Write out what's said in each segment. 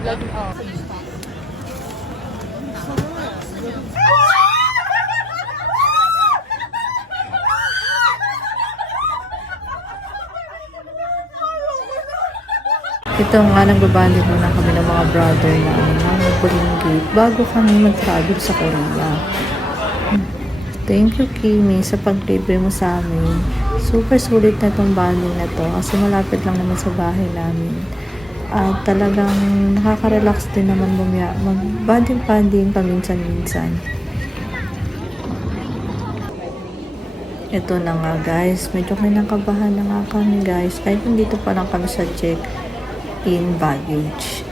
Vlog, oh. Ito nga, nagbabandit muna kami ng mga brother namin ng Buling Gate bago kami mag-travel sa Korea. Thank you, Kimi, sa pag-libre mo sa amin. Super sulit na itong banding na to kasi malapit lang naman sa bahay namin. At talagang nakaka-relax din naman mag-banding-banding paminsan-minsan. Ito na nga guys, medyo kinakabahan na nga kami guys kahit nandito pa lang kami sa check-in baggage.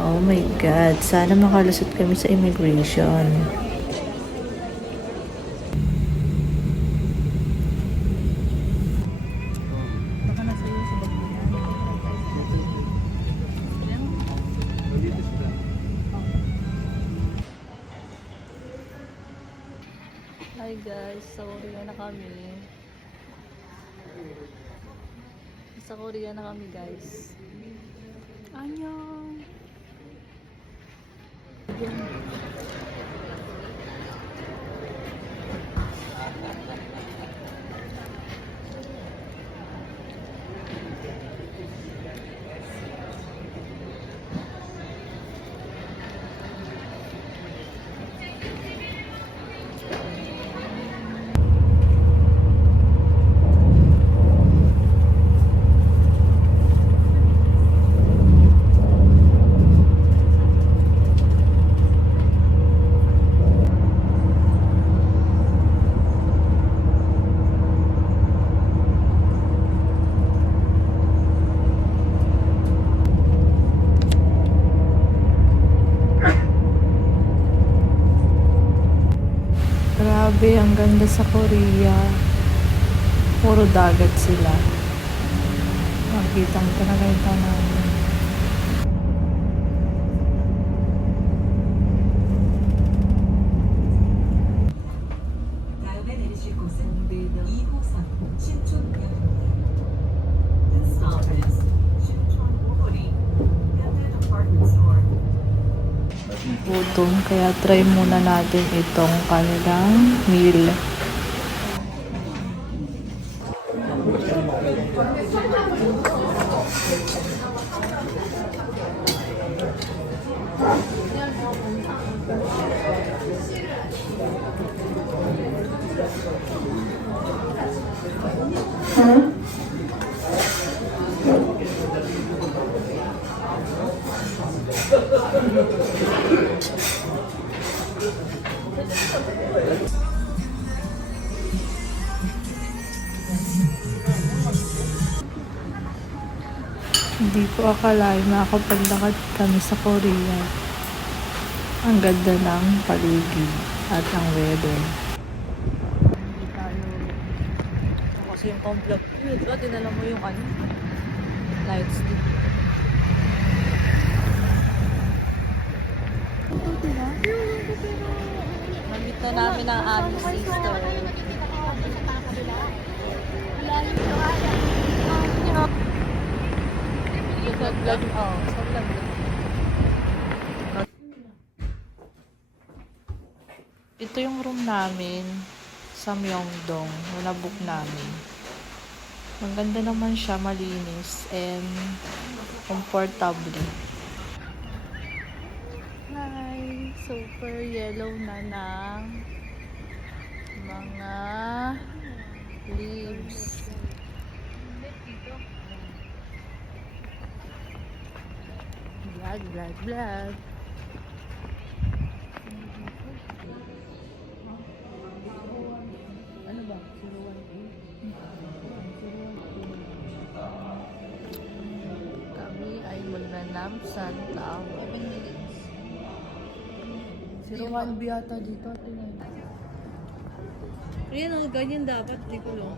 Oh my God, sana makalusot kami sa immigration. Hi guys, sa Korea na kami. Sa Korea na kami guys. Annyeong! Grabe, ang ganda sa Korea. Puro dagat sila. Makikita mo talaga yung tanawin. 다음에 내리실 곳은 2호선 신촌역입니다. This stop is 신촌 오거리 Hyundai Department Store. Gutom, kaya try muna natin itong kanilang meal. Hindi ko akalain makapaglakad kami sa Korea. Ang ganda ng paligid at ang weather. Hindi tayo. Kasi yung complete. Diba, dinala mo yung ano? Lights dito. Ito, diba? Nandito namin ang aming sister. Vlog, oh. Ito yung room namin sa Myeongdong na book namin. Maganda naman siya, malinis and comfortable. Hi! Super yellow na ng mga leaves. Vlog. Ano ba? 018? Kami ay magnanap sa tower. 01B yata dito. Ayan, ganyan dapat. Di ko lang.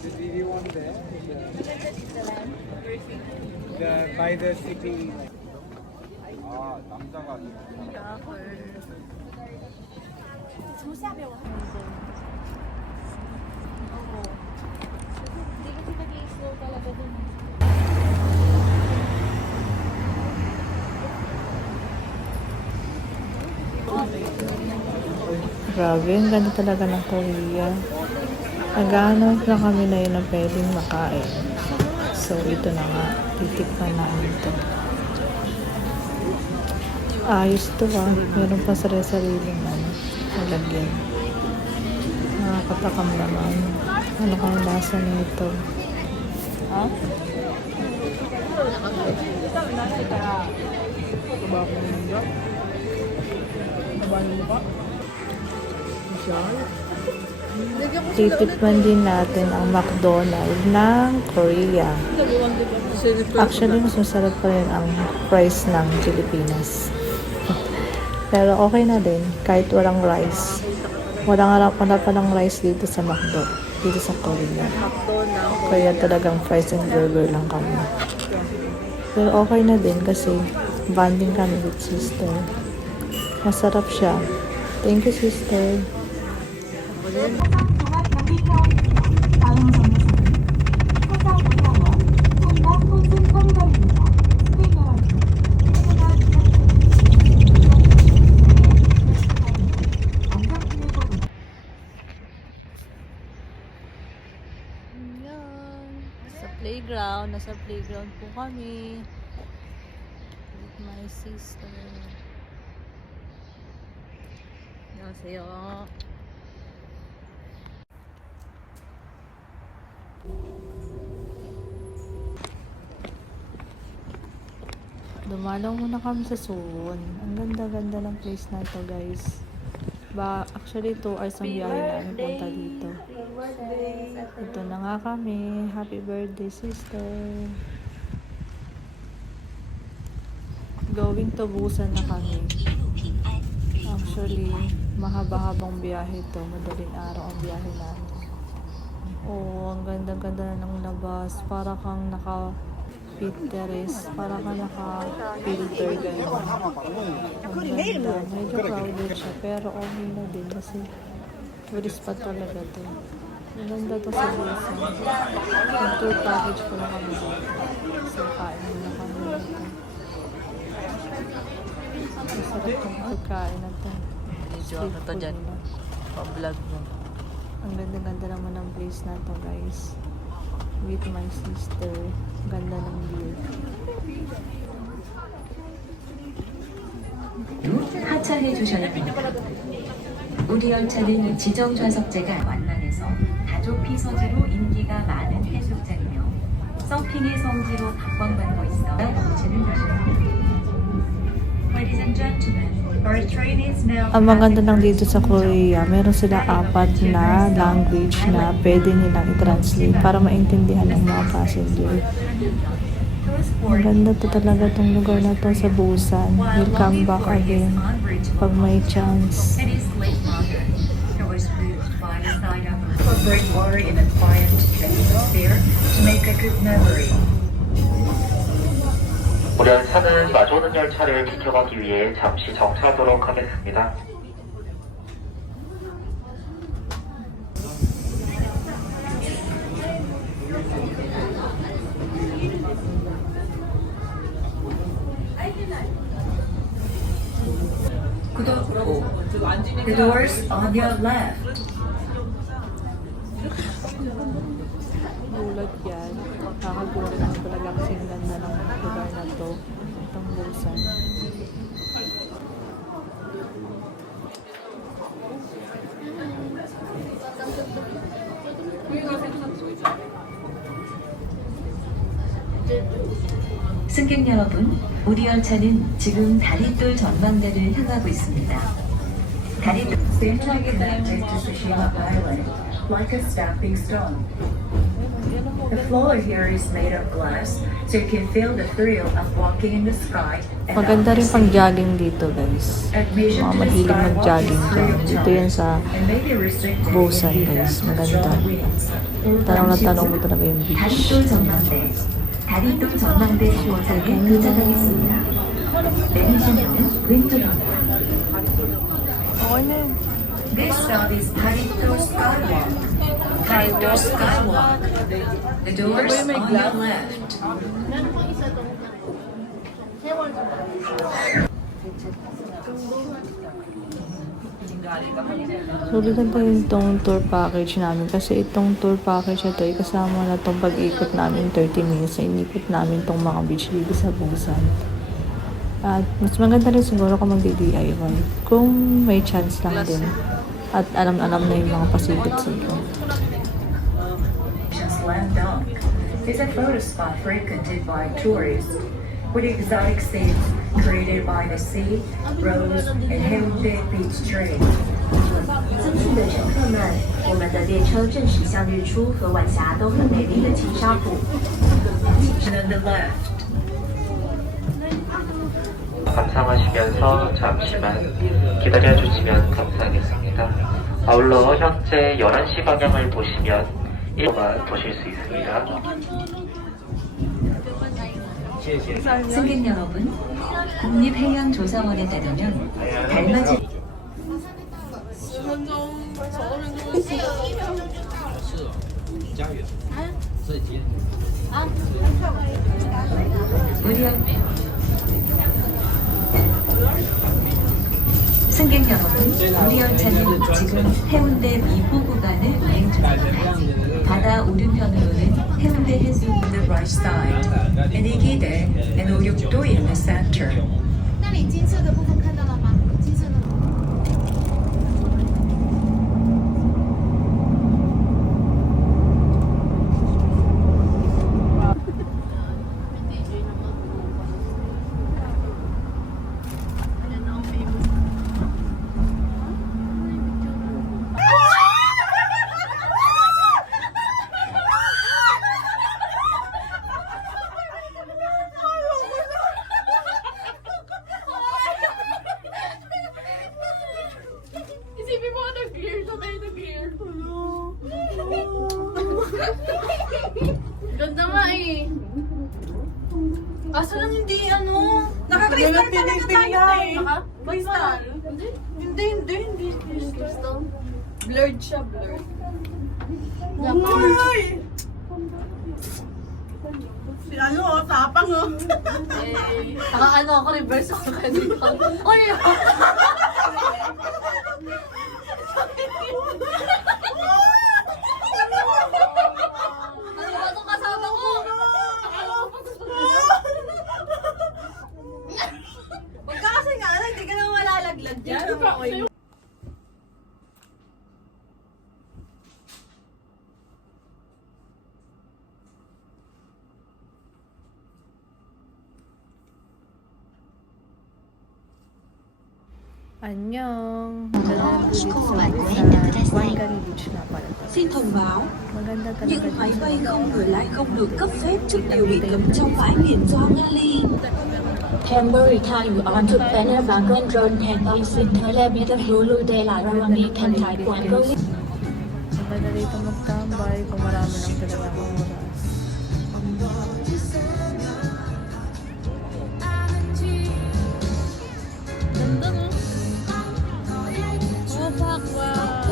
The DD one there, by the city. 아, 남자가 Grabe, ang ganda talaga ng Korea. Naghahanap na kami na yun na pwedeng makain. So, ito na nga. Titikman namin ito. Ayos to ah. Meron pa sarili-sariling malagyan. Nakakatakam naman. Ano kang lasa nito? Ha? Titikman din natin ang McDonald's ng Korea. Actually, mas masarap pa rin ang price ng Pilipinas. Pero okay na din, kahit walang rice. Wala pa ng rice dito sa McDo, dito sa Korea. Kaya talagang fries and burger lang kami. Pero okay na din kasi bonding kami with sister. Masarap siya. Thank you, sister. Nasa playground po kami with my sister. Annyeonghaseyo. Dumalaw muna kami sa Suwon. Ang ganda-ganda ng place na ito, guys. Actually 2 hours ang biyahe namin punta dito. Ito na nga kami. Happy birthday, sister. Going to Busan na kami. Actually, mahaba-habang biyahe ito. Madaling araw ang biyahe namin. Oh, ang ganda-ganda na ng labas. Para kang Pinterest, para ka naka-filter gano'n. Medyo crowded siya, pero okay na din kasi tourist spot talaga to. Maganda to sa Busan. Yung tour package ko na kami dito. So, kain na kami dito. Masarap yung pagkain na to. Street food nila. Pa-vlog mo. Ang ganda-ganda naman ng place na to, guys. With my sister. Ganda ng view. 하차해 주셔야 합니다. 우리 열차는 지정 좌석제가 완만해서 가족 피서지로 인기가 많은 해수욕장이며 서핑의 성지로 각광받고 있어 고지는 조심합니다. Ladies and gentlemen, our train is now. Ang maganda lang dito sa Korea, meron sila 4 na language na pwede nilang i-translate para maintindihan ng mga passenger. Ang ganda to talaga tong lugar na to sa Busan. We'll come back again pag may chance. It is late modern. It was built by the side of incorporate water in a quiet atmosphere to make a good memory. 우리 열차는 마주오는 열차를 비켜가기 위해 잠시 정차하도록 하겠습니다. The doors on your left. Gulat yan. Nakakagulat lang talaga kasi ang ganda ng lugar na to. Itong Busan. 승객 여러분, 우리 열차는 지금 다리돌 전망대를 향하고 있습니다. 다리돌 seems like connected to Tsushima Island, like a stepping stone. The floor here is made of glass, so you can feel the thrill of walking in the sky. And Maganda rin pang jogging dito, guys. Admission Mga to the mahilig skywalk mag-jogging is free dyan. of Dito charge, yan sa and may be restricted Busan, in the guys. event of Maganda. strong winds. tanong na tanong mo talaga yung beach. 다리돌 전망대. 다리돌 전망대 주차장에 도착하겠습니다. 내리시면은 왼쪽입니다. Okay na yun. This stop is Daridor Skywalk. Darito Skywalk. The doors on your left. So, bigyan tayo itong tour package namin kasi itong tour package na to ay kasama na itong pag-ikot namin 30 minutes na inikot namin itong mga beach dito sa Busan. At mas maganda rin siguro kung magdi-DIY kung may chance lang din at alam-alam na yung mga pasikot-sikot. Slam Dunk is a photo spot frequented by tourists with exotic scenes created by the sea, rose, and Haeundae Beach Trail. 尊敬的乘客们，我们的列车正驶向日出和晚霞都很美丽的青沙浦。 And on the left, 감상하시면서 잠시만 기다려주시면 감사하겠습니다. 아울러 현재 11시 방향을 보시면 1호가 보실 수 있습니다. 승객 여러분, 국립해양조사원에 따르면 달맞이 승객 여러분, 우리 열차는 지금 해운대 미포 구간을 운행 중입니다. 바다 오른편으로는 해운대 해수 the right side, and 이기대 and 오륙도 in the center. 那你金色的部分看到了吗？金色的。 Isipin mo, nag-gear. Sabay nag-gear. Ganda nga eh. Kaso lang hindi ano. Naka-crystal talaga tayo eh. Naka-crystal? Hindi. Crystal. Blurred siya, blurred. Uy! Si ano, tapang oh. Saka ano ako, reverse ako kanina. Oy! Ano ba itong kasama ko? Huwag ka kasi nga, hindi ka naman malalaglag dyan. Annyeong! Maganda dito sa Wangari Beach na pala. Xin thông báo, Maganda talaga những dito. máy bay không người lái không được cấp phép trước điều bị cấm trong bãi biển Jongali. Temporary time on to banner bangun drone and visit Telemeter Hulu de la Rawani can type one go. Maganda dito magtambay kung marami lang talaga oras. Ganda no? Oh, fuck, wow.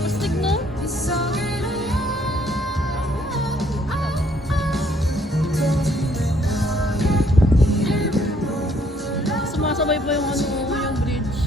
Astig no? Sumasabay pa yung ano, yung bridge.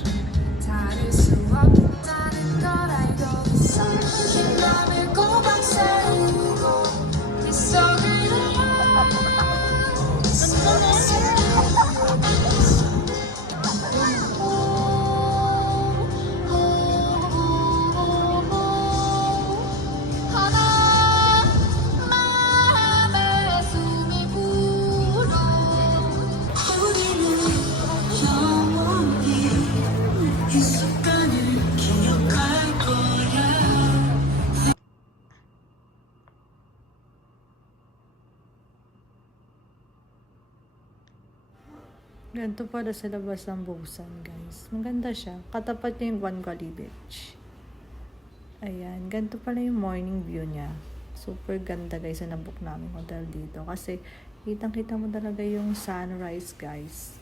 Ganito pala sa labas ng Busan, guys. Maganda siya. Katapat niya yung Wangari Beach. Ayan. Ganito pala yung morning view niya. Super ganda, guys, na nabook namin hotel dito. Kasi, kitang-kita mo talaga yung sunrise, guys.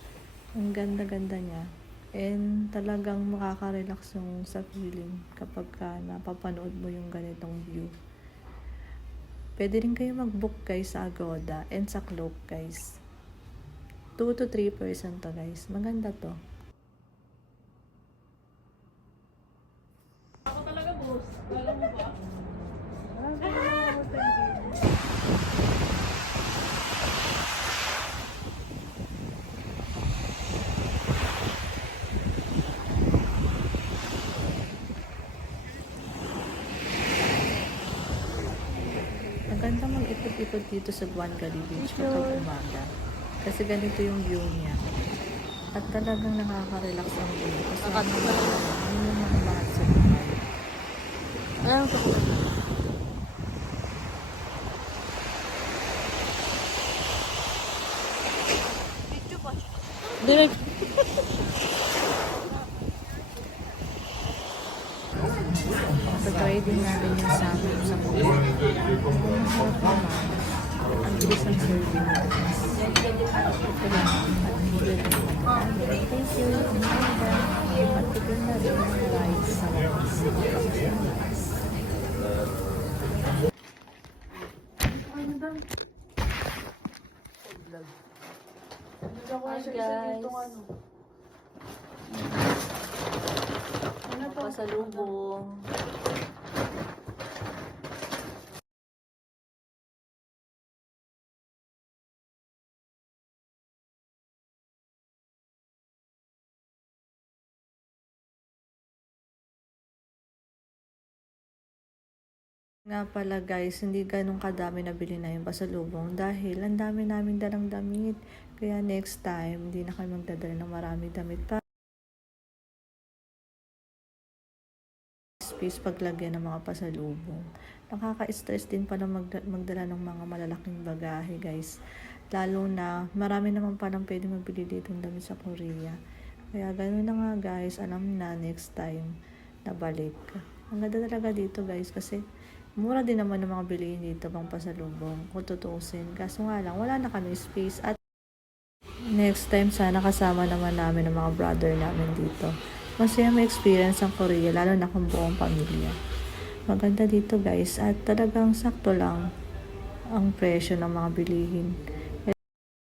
Ang ganda-ganda niya. And talagang makaka-relax yung sa feeling kapag ka napapanood mo yung ganitong view. Pwede rin kayo mag-book guys sa Agoda and sa Klook guys. 2 to 3 person to guys. Maganda to. Maganda mag-ikot-ikot dito sa Guangali Beach kapag umaga. Kasi ganito yung view niya. At talagang nakaka-relax ang view. Kasi yun yung mga lahat sa buhay. Ayaw ko. Direct. Try din natin yung salmon sa buhay. Masarap naman. Ang bilis ng serving guys. Ito lang. At hindi rin natin. Thank you. Ang ganda. At ito na rin ang rice sa labas. Hi guys. Pasalubong. Nga pala guys, hindi ganun kadami nabili na yung pasalubong dahil ang dami namin dalang damit. Kaya next time, hindi na kami magdadala ng maraming damit pa. Space paglagyan ng mga pasalubong. Nakaka-stress din pala magdala ng mga malalaking bagahe guys. Lalo na marami naman palang pwedeng magbili dito ng damit sa Korea. Kaya ganun na nga guys, alam na next time na balik. Ang ganda talaga dito guys kasi mura din naman ng mga bilihin dito pang pasalubong kung tutuusin. Kaso nga lang, wala na kami space at next time sana kasama naman namin ng mga brother namin dito. Masaya may experience ang Korea, lalo na kung buong pamilya. Maganda dito guys at talagang sakto lang ang presyo ng mga bilihin.